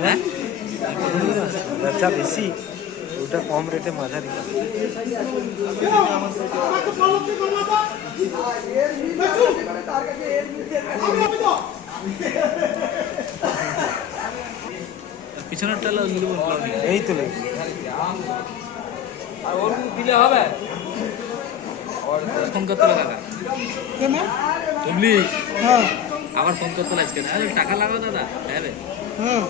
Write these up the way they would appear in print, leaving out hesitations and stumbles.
হ্যাঁ আচ্ছা বেশি ওটা কম রেটে মাঝারি পিছনের টালা এই তো আর ওর দিলে হবে ফোন করতে হবে দাদা বুঝলি হ্যাঁ আবার ফোন করতে লাগছে না টাকা লাগাও দাদা হ্যাঁ রে হ্যাঁ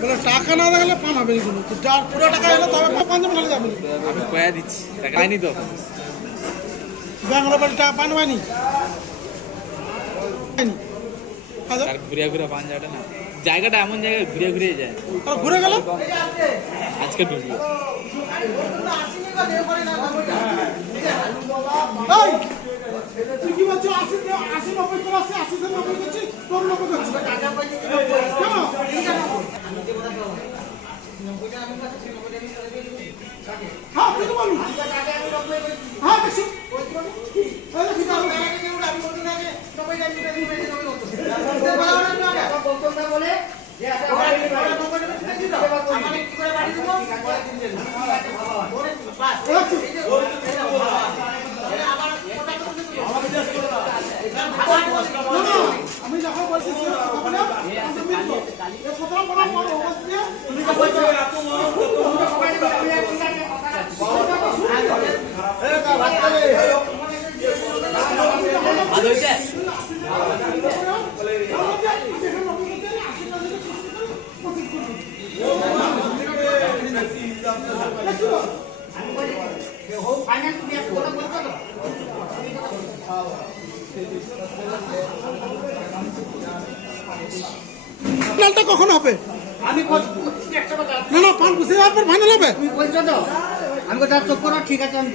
বলে টাকা না লাগলে পান হবে এগুলো তো যার পুরো টাকা এলো তবে পান যাবে না যাবে আমি কয়া দিচ্ছি টাকা আইনি তো ব্যাংকের বাড়ি টাকা পান হয়নি আর ঘুরে ঘুরে পান যাবে না জায়গাটা এমন জায়গায় ঘুরে ঘুরে যায় ঘুরে গেল আজকে ঢুকলো তুই কি বলছো 80-90 করে আছে 80-90 করছি তোর 90 করছি হ্যাঁ তুই তো বলবি হ্যাঁ বেশি বলে আমি যখন বলছি ফাইনালটা কখন হবে আমি না না পান পুষে যাওয়ার পর ফাইনাল হবে তুমি বলছো তো আমি কথা চোখ করো ঠিক আছে আমি